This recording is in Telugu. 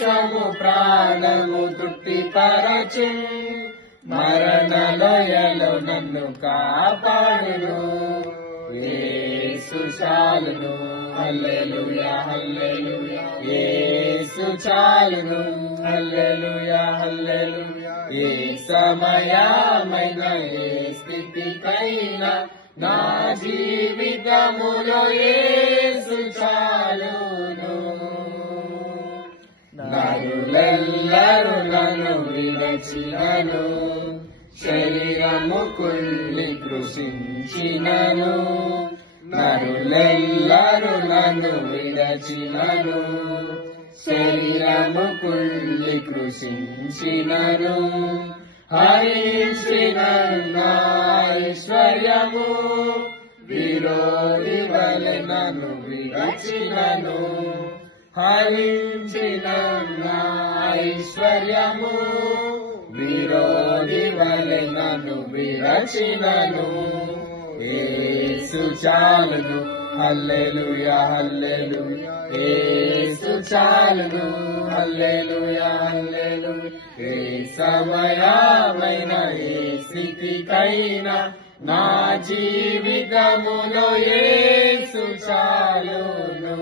నిమిషము ప్రాణము తృప్తిపరచు, మరణ లోయలో నన్ను కాపాడును. యేసు చాలును, హల్లెలూయా హల్లెలూయా, యేసు చాలును, హల్లెలూయా హల్లెలూయా. ఏ సమయమైన ఏ స్థితికైనా నా జీవితములో యేసు చాలును. నరులెల్లరూ నన్ను విరచినను, శరీరము కుళ్ళి కృషించినను. నరులెల్లరూ నన్ను విరచినను, శరీరము కుళ్ళి కృషించినను. హరించిన నా ఐశ్వర్యము విరోధి వలె నన్ను విరచినను. హరించిన నా ఐశ్వర్యము విరోధి వలె నన్ను విరచినను. యేసు చాలును, హల్లెలూయా హల్లెలూయా, యేసు చాలును, హల్లెలూయా హల్లెలూయా. ఏ సమయమైన ఏ స్థితికైనా నా జీవితములో యేసు చాలును.